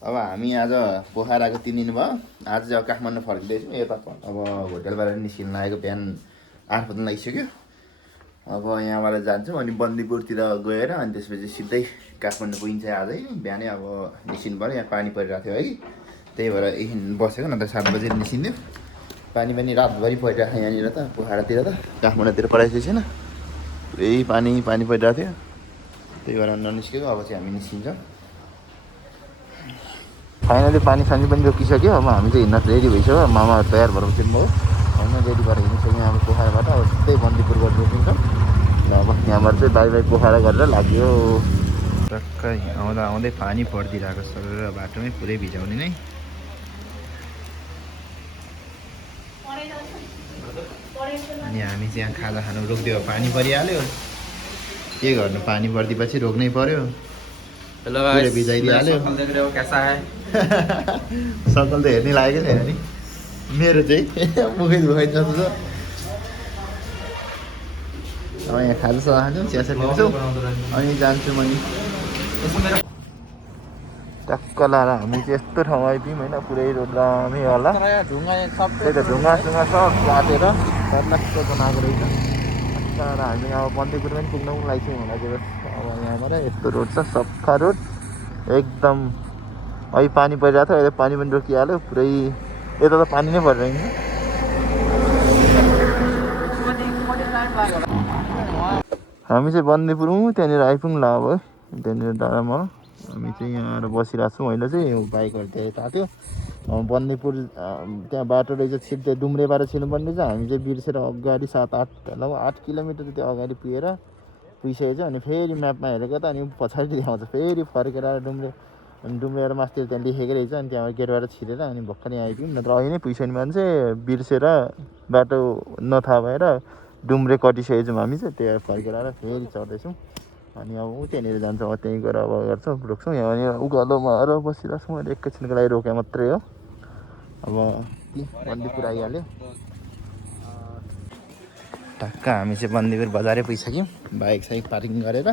अब हामी आज पोखराको 3 दिन भयो। आज चाहिँ अब काठमाडौँ फर्किँदैछौँ। यता अब होटलबाट निस्किन लागेको बिहान 8 बज्न लागिसक्यो। अब यहाँबाट जान्छौँ अनि बन्दीपुरतिर गएर अनि त्यसपछि सिधै काठमाडौँ पुगिन्छ। आजै बिहानै अब निस्किनु पऱ्यो। यहाँ पानी परिरहेको थियो है, त्यही भएर एकछिन बसेको, नत्र 7 बजी निस्किन्थ्यो। पानी पनि रातभरि परिरहेको थियो यहाँनिर त, पोखरातिर त। काठमाडौँतिर परेको छैन, पुरै पानी परिरहेको थियो, त्यही भएर ननिस्केको। अब चाहिँ हामी निस्किन्छौँ। फाइनली पानी पनि रोकिसक्यो। अब हामी चाहिँ हिँड्न रेडी भइसक्यो। मामाहरू तयार भएर बस्नु भयो होइन, रेडी भएर हिँडिसक्यो हामी पोखराबाट। अब सिधै बन्दीपुरबाट रोकिन्छौँ। ल अब यहाँबाट चाहिँ बाई बाई पोखरा गरेर लाग्यो। टक्कै आउँदा आउँदै पानी परिदिरहेको छ र बाटोमै पुरै भिजाउने नै। अनि हामी चाहिँ यहाँ खाजा खानु रोकिदियो, पानी परिहाल्यो। के गर्नु, पानी परिदिएपछि रोक्नै पर्यो। हेलो गाइस, भिजाइदिइहाल्यो। सकल देख रहे हो कैसा है? सकल त हेर्नै लागेको छैन नि मेरो चाहिँ, मुखै दुखाइन्छ जस्तो छ। अब यहाँ खाजासाजा खान्छौँ, चियासा पिउँछौँ अनि जान्छौँ। अनि टक्क लाएर हामी चाहिँ यस्तो ठाउँ आइपुग्यौँ होइन, पुरै रोड दामी होला। त्यही त ढुङ्गासुङ्गा सब काटेर सर्लाक्क बनाएको रहेछ। तर हामी अब बन्दीपुर पनि पुग्न पनि लागिसक्यौँ होला के बस। अब यहाँबाट यस्तो रोड छ, सफा रोड एकदम। अहिले पानी परिरहेको थियो, अहिले पानी पनि रोकिहाल्यो पुरै। यता त पानी नै परिरहेको छ। हामी चाहिँ बन्दीपुर त्यहाँनिर आइपुग्यौँ। ल अब त्यहाँनिर डाँडामा हामी चाहिँ यहाँ आएर बसिरहेको छौँ। अहिले चाहिँ बाइकहरू त्यहाँ थाहा थियो। बन्दीपुर त्यहाँ बाटो रहेछ सिधै डुम्रेबाट छिर्नुपर्ने रहेछ। हामी चाहिँ बिर्सेर अगाडि 7-8 किलोमिटर त्यो अगाडि पुगिसकेको छ। अनि फेरि म्यापमा हेरेको त अनि पछाडि देखाउँछ, फेरि फर्केर डुम्रे। अनि डुम्रेर मास्तिर त्यहाँ लेखेको रहेछ। अनि त्यहाँबाट गेटबाट छिरेर अनि भर्खरै आइपुग्यौँ। नत्र अहिले नै पुगिसक्यो मान्छे बिर्सेर बाटो नथाहा भएर डुम्रे कटिसकेको छौँ हामी चाहिँ। त्यहाँ फर्केर आएर फेरि चढ्दैछौँ। अनि अब त्यहाँनिर जान्छौँ, अब त्यहीँ गएर अब गर्छौँ, रोक्छौँ। यहाँनिर उकालोमा आएर बसिरहेको छौँ। अहिले एकैछिनको लागि रोके मात्रै हो। अब बन्दीपुर आइहाल्यो टक्क। हामी चाहिँ बन्दीपुर बजारै पुगिसक्यौँ, बाइक साइक पार्किङ गरेर।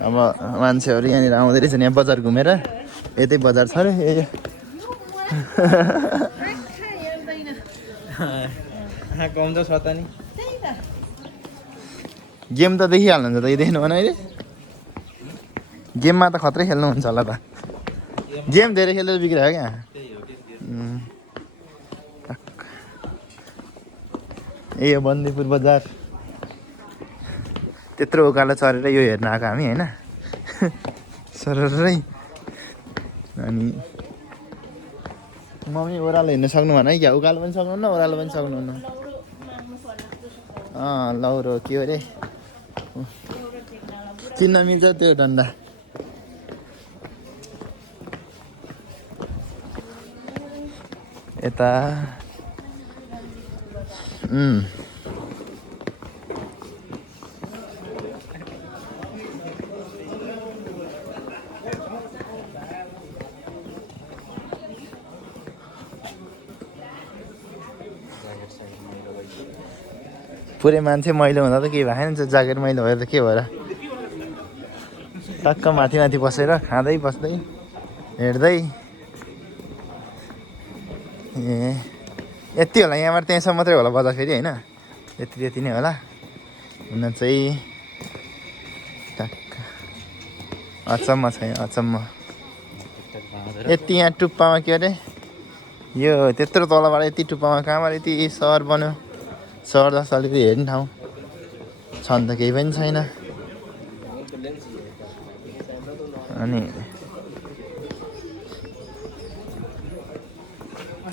अब मान्छेहरू यहाँनिर आउँदै रहेछ, यहाँ बजार घुमेर। यतै बजार छ अरे। कम त छ त नि। गेम त देखिहाल्नुहुन्छ त, यो देख्नु भएन अहिले? गेममा त खत्रै खेल्नुहुन्छ होला त। गेम धेरै खेलेर बिग्रियो क्या। ए यो बन्दीपुर बजार त्यत्रो उकालो चढेर यो हेर्न आएको हामी होइन, सररै। अनि मम्मी ओह्रालो हिँड्न सक्नु भएन है क्या? उकालो पनि सक्नुहुन्न, ओह्रालो पनि सक्नुहुन्न। लौरो के अरे किन्न मिल्छ त्यो डन्डा। यता पुरै मान्छे मैलो हुँदा त केही भएन। ज्याकेट मैलो भएर त के भएर। टक्क माथि माथि बसेर खाँदै बस्दै हेर्दै। ए यति होला यहाँबाट त्यहाँसम्म मात्रै होला बजार फेरि होइन? यति नै होला हुन चाहिँ। टक्क अचम्म छ यहाँ, अचम्म। यति यहाँ टुप्पामा के अरे यो त्यत्रो तलबाट यति टुप्पामा कहाँबाट यति सहर बन्यो। सहर जस्तो अलिकति हेर्ने ठाउँ छन् त केही पनि छैन। अनि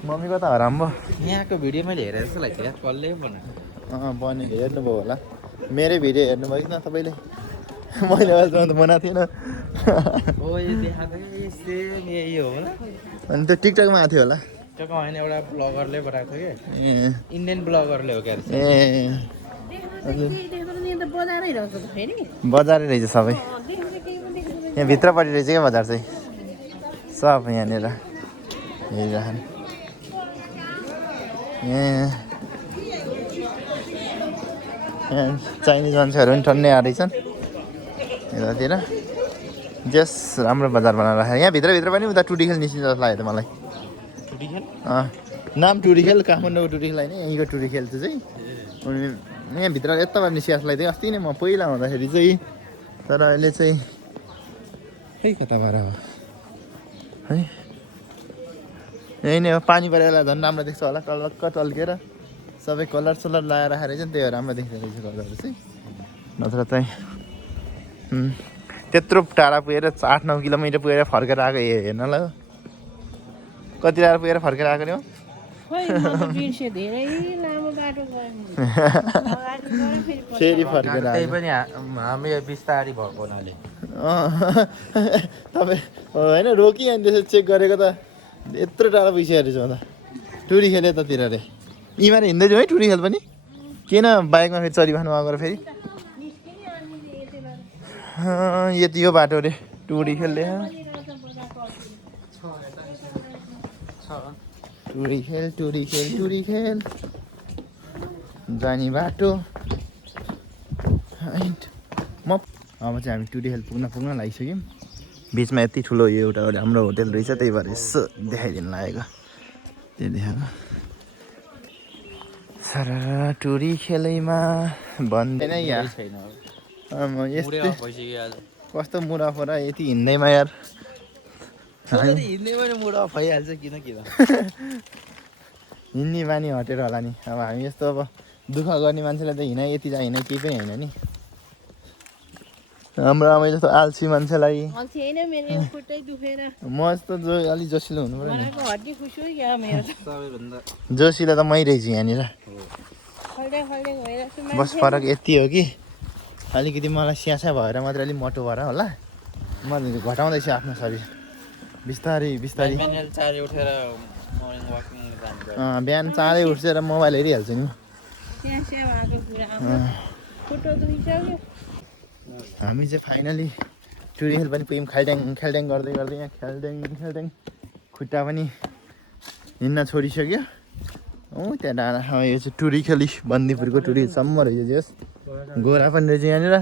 मम्मी कता हराम भयो? यहाँको भिडियो मैले हेरेर जस्तो लाग्छ यार, कसले बने हेर्नुभयो होला। मेरै भिडियो हेर्नुभयो कि न तपाईँले? मैले अहिलेसम्म त बनाएको थिएन। अनि त्यो टिकटकमा आएको थियो होला। टिकटकमा होइन, एउटा ब्लगरले बनाएको थियो कि, इन्डियन ब्लगरले हो क्या। बजारै रहेछ सबै। यहाँ भित्रपट्टि रहेछ क्या बजार चाहिँ सब। यहाँनिर हेरिराख्नु। यहाँ चाइनिज मान्छेहरू पनि टन्नै आएछन् यतातिर। जस राम्रो बजार बनाएर राखेको यहाँ भित्रभित्र पनि उता टुटी खेल निस्किन्छ जस्तो लाग्यो त मलाई टुटी खेल नाम टुटी खेल काठमाडौँको टुटी खेल होइन यहीँको टुटी खेल चाहिँ अनि यहाँभित्र यता बार निस्किएको जस्तो लाग्थ्यो अस्ति नै म पहिला हुँदाखेरि चाहिँ तर अहिले चाहिँ खै कता भएर हो है यही नै हो पानी परेर झन् राम्रो देख्छ होला टल्लक्क टल्केर सबै कलर सलर लगाएर राखेर चाहिँ त्यही हो राम्रो देखिरहेको रहेछ कलरहरू चाहिँ नत्र चाहिँ त्यत्रो टाढा पुगेर 8-9 किलोमिटर पुगेर फर्केर आएको हेर्न ल कति टाढा पुगेर फर्केर आएको नि हो फेरि फर्केर त्यही पनि हामी बिस्तारी भएको हुनाले तपाईँ होइन रोकी अनि त्यसो चेक गरेको त यत्रो टाढा पुगिसकेको रहेछ त टुरी खेल यतातिर अरे यहीँबाट हिँड्दैछु है टुरी खेल पनि किन बाइकमा फेरि चलिबस्नु आएको फेरि यति यो बाटो अरे टुरी खेल्ने टुरी खेल जाने बाटो म अब चाहिँ हामी टुरी खेल पुग्न लागिसक्यौँ बिचमा यति ठुलो यो एउटा हाम्रो होटेल रहेछ त्यही भएर यसो देखाइदिनु लागेको त्यो देखाएको सर टुरी खेलैमा भन्दैन यहाँ यस्तै कस्तो मुराफोरा यति हिँड्दैमा यार हिँड्दै पनि मुड अफ भइहाल्छ किन हिँड्ने बानी हटेर होला नि अब हामी यस्तो अब दुःख गर्ने मान्छेलाई त हिँड यति हिँड केही पनि होइन नि हाम्रो आमै जस्तो आल्छी मान्छेलाई म जस्तो अलिक जोसिलो हुनु पर्यो नि जोसिलो त मै रहेछु यहाँनिर बस फरक यति हो कि अलिकति मलाई स्यास्या भएर मात्रै अलिक मोटो भएर होला म घटाउँदैछु आफ्नो शरीर बिस्तारै बिहान चाँडै उठ्छ र मोबाइल हेरिहाल्छु नि हामी चाहिँ फाइनली टुरी खेल पनि पुग्यौँ खेल्ड्याङ गर्दै यहाँ खेल्ड्याङ खुट्टा पनि हिँड्न छोडिसक्यो त्यहाँ डाँडा यो चाहिँ टुरी खेली बन्दीपुरको टुरीसम्म रहेछ जस गोरा पनि रहेछ यहाँनिर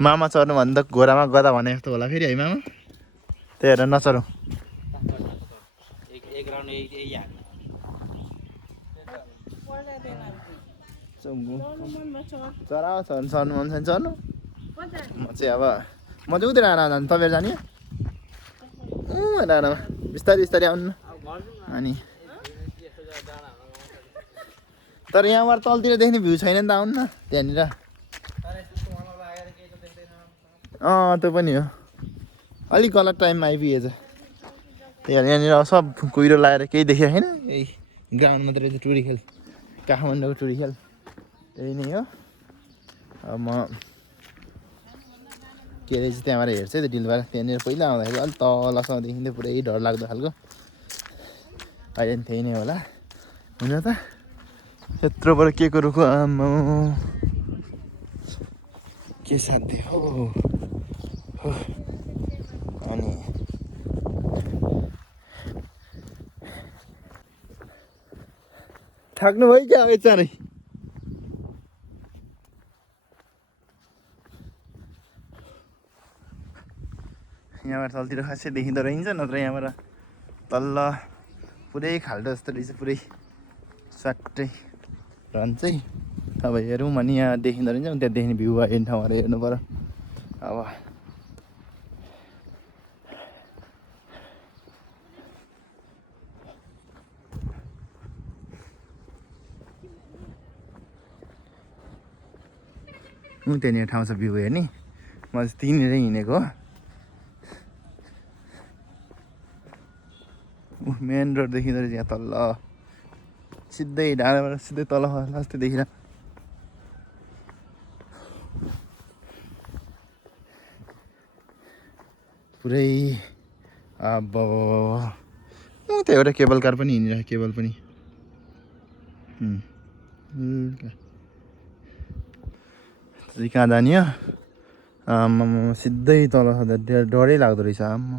मामा चढ्नुभन्दा घोडामा गदा भने जस्तो होला फेरि है मामा त्यही भएर नचढौँ चढाओ चढ्नु मन छैन चढ्नु म चाहिँ उता डाँडा जानु तपाईँहरू जाने डाँडामा बिस्तारै आउनु न अनि तर यहाँबाट तलतिर देख्ने भ्यू छैन नि त आउनु न त्यहाँनिर त्यो पनि हो अलिक गलत टाइममा आइपुगेछ त्यही भएर यहाँनिर सब कुहिरो लगाएर केही देखेको छैन यही ग्राउन्ड मात्रै चाहिँ टुरी खेल काठमाडौँको टुरी खेल त्यही नै हो अब म के अरे चाहिँ त्यहाँबाट हेर्छु है त डिलबाट त्यहाँनिर पहिला आउँदाखेरि अलिक तलसम्म देखिन्थ्यो पुरै डर लाग्दो खालको अहिले पनि त्यही नै होला हुन त यत्रोबाट के को रुखो आम्मा के साध्य हो अनि थाक्नु भयो क्या अघि चाँडै यहाँबाट तलतिर खासै देखिँदो रहन्छ नत्र यहाँबाट तल्ल पुरै खाल्डो जस्तो रहेछ पुरै स्वाट्टै रहन्छ है अब हेरौँ भने यहाँ देखिँदो रहेछ त्यहाँ देख्ने भ्यू हेर्ने ठाउँहरू हेर्नु पऱ्यो अब त्यहाँनिर ठाउँ छ भ्यू हेर्ने म चाहिँ त्यहीँनिरै हिँडेको हो मेन रोड देखिँदो रहेछ यहाँ तल्ल सिधै डाँडाबाट सिधै तल जस्तै देखिरह पुरै अब त्यहाँ एउटा केबल कार पनि हिँडिरहेको केबल पनि कहाँ जाने हो सिधै तल डरै लाग्दो रहेछ आम्मा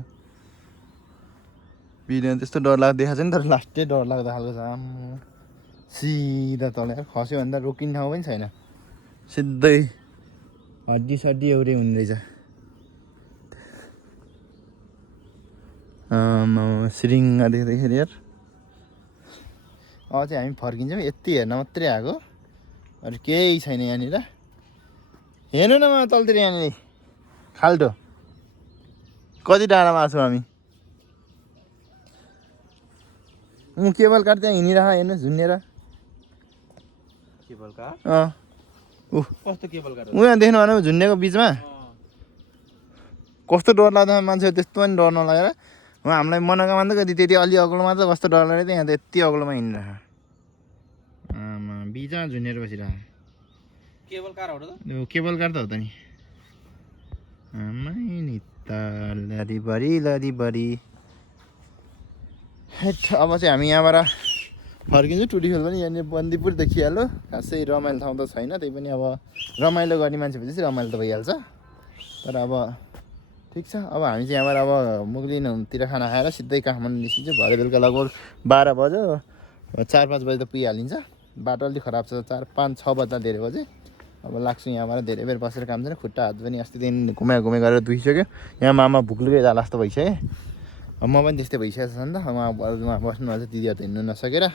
भिडियो त्यस्तो डर लाग्दो देखाएको छैन तर लास्टै डर लाग्दो खालको छ आम्मा सिधा तल खस्यो भने त रोकिने ठाउँ पनि छैन सिधै हड्डी सड्डी एउटै हुने रहेछ सिरिङ्ग देख्दाखेरि यार अब चाहिँ हामी फर्किन्छौँ यति हेर्न मात्रै आएको अरू केही छैन यहाँनिर हेर्नु न म तलतिर यहाँनिर खाल्टो कति डाँडामा छौँ हामी केबल कार त्यहाँ हिँडिरह हेर्नु झुन्नेर केबल कार कस्तो केबल कार उहाँ देख्नु भएन झुन्नेको बिचमा कस्तो डर लाग्दा मान्छे त्यस्तो पनि डर नलागेर उहाँ हामीलाई मनोकामना त कति त्यति अलि अग्लोमा त कस्तो डर लागेर यहाँ त यति अग्लोमा हिँडिरह बिचमा झुन्नेर बसिरह केबल कार हो त केबल कार त हो त नि नि त लरीबरी अब चाहिँ हामी यहाँबाट फर्किन्छौँ टुटिखेल पनि यहाँनिर बन्दीपुर देखिहाल्यो खासै रमाइलो ठाउँ त छैन त्यही पनि अब रमाइलो गर्ने मान्छे भएपछि रमाइलो त भइहाल्छ तर अब ठिक छ अब हामी चाहिँ यहाँबाट अब मुगलिनतिर खाना खाएर सिधै काठमाडौँ निस्किन्छौँ भरे बेलुका लगभग 12 बज्यो 4-5 बजी त पुगिहालिन्छ बाटो अलिक खराब छ 4-5-6 बज्दा धेरै बजे अब लाग्छु यहाँबाट धेरै बेर बसेर काम छैन खुट्टा हात पनि अस्तिदेखि घुमाइ गरेर दुखिसक्यो यहाँ मामा भुक्लुकै जाला जस्तो भइसक्यो अब म पनि त्यस्तै भइसकेको छ नि त उहाँ बस्नु अझ दिदीहरू त हिँड्नु नसकेर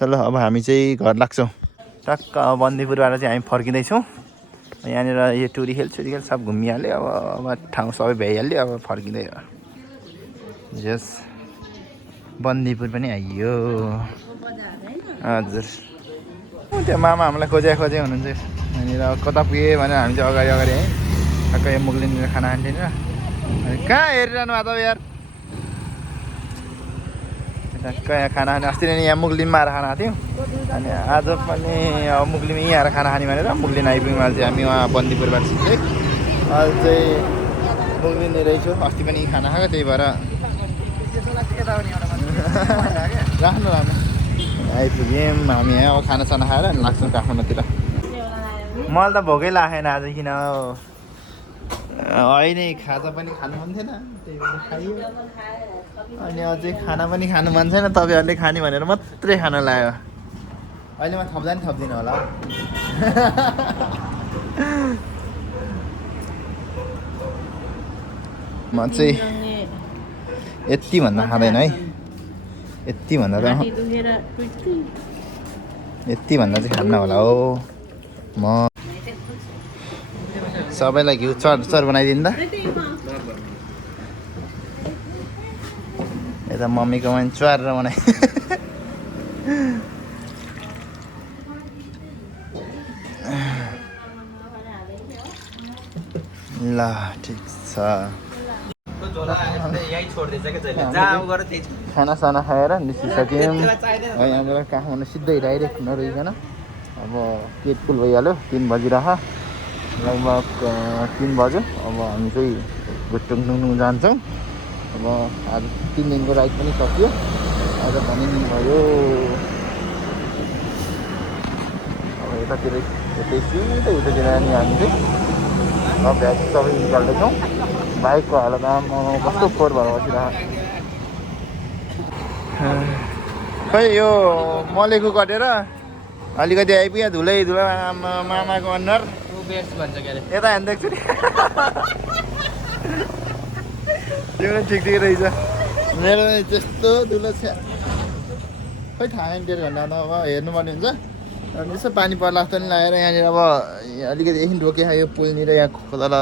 चलो अब हामी चाहिँ घर लाग्छौँ टक्क बन्दीपुरबाट चाहिँ हामी फर्किँदैछौँ यहाँनिर यो टुरिखेल सब घुमिहाल्यो अब ठाउँ सबै भइहाल्यो अब फर्किँदै हो यस बन्दीपुर पनि आइयो हजुर त्यो मामा हामीलाई खोजे हुनुहुन्छ यहाँनिर कता पुगेँ भनेर हामी चाहिँ अगाडि है टक्क यो मुगलिनतिर खाना खान्थ्यौँ अनि कहाँ हेरिरहनु भएको त यार टक्क यहाँ खाना खाने अस्ति नै यहाँ मुगलिनमा आएर खाना खाथ्यौँ अनि आज पनि अब मुगलिमा यहीँ आएर खाना खाने भनेर मुगलिन आइपुग्यौँ अहिले चाहिँ हामी उहाँ बन्दीपुरबाट सिधै अहिले चाहिँ मुगलिनै रहेछु अस्ति पनि खाना खाएको त्यही भएर राम्रो आइपुग्यौँ हामी यहाँ अब खानासाना खाएर अनि लाग्छौँ काठमाडौँतिर मलाई त भोकै लागेन आज किन होइन खाजा पनि खानु मन थिएन त्यही भएर खाइयो अनि अझै खाना पनि खानु मन छैन तपाईँहरूले खाने भनेर मात्रै खान लाग्यो अहिले म थप्दा नि थप्दिनँ होला म चाहिँ यति भन्दा खाँदैन है यति भन्दा चाहिँ खान्न होला हो म सबैलाई घिउ चर बनाइदिनु त यता मम्मीको पनि च्वार बनाइ ल ठिक छ खानासाना खाएर निस्किसक्यौँ यहाँबाट काठमाडौँ सिधै डाइरेक्ट नरोइकन अब गेट फुल भइहाल्यो 3 बजिरह लगभग 3 बज्यो अब हामी चाहिँ घुटुङ जान्छौँ अब आज 3 दिनको राइड पनि सकियो आज पनि भयो अब यतातिर यतै सिधै उतातिर नि हामी चाहिँ अब भ्याज सबै निकाल्दैछौँ बाइकको हालत कस्तो फोहोर भएर बसिरहेको खै यो मलेखु कटेर अलिकति आइपुग्यो धुलै मामाको अनुहार यता हेर्नु देख्छु नि त्यो पनि ठिक रहेछ मेरो त्यस्तो धुलो छ खै थाहा छैन 1.5 घन्टा अब हेर्नुपर्ने हुन्छ अनि यसो पानी पर्ला जस्तो नि लागेर यहाँनिर अब अलिकति एकछिन रोकियो यो पुलनिर यहाँ तल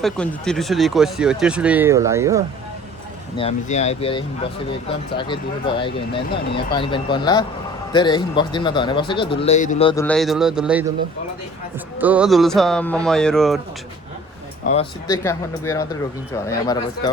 खै कुन त्रिशुली कोसी हो त्रिशुली होला यो अनि हामी चाहिँ यहाँ आइपुगेर एकछिन बसेको एकदम चाकै दुःख आएको हिँड्दा होइन अनि यहाँ पानी पर्ला त्यही एकछिन बस्दिनमा त भने बसेको धुलै धुलो यस्तो धुलो छ म यो रोड अब सिधै काठमाडौँ गएर मात्रै रोकिन्छ होला यहाँबाट बस्दा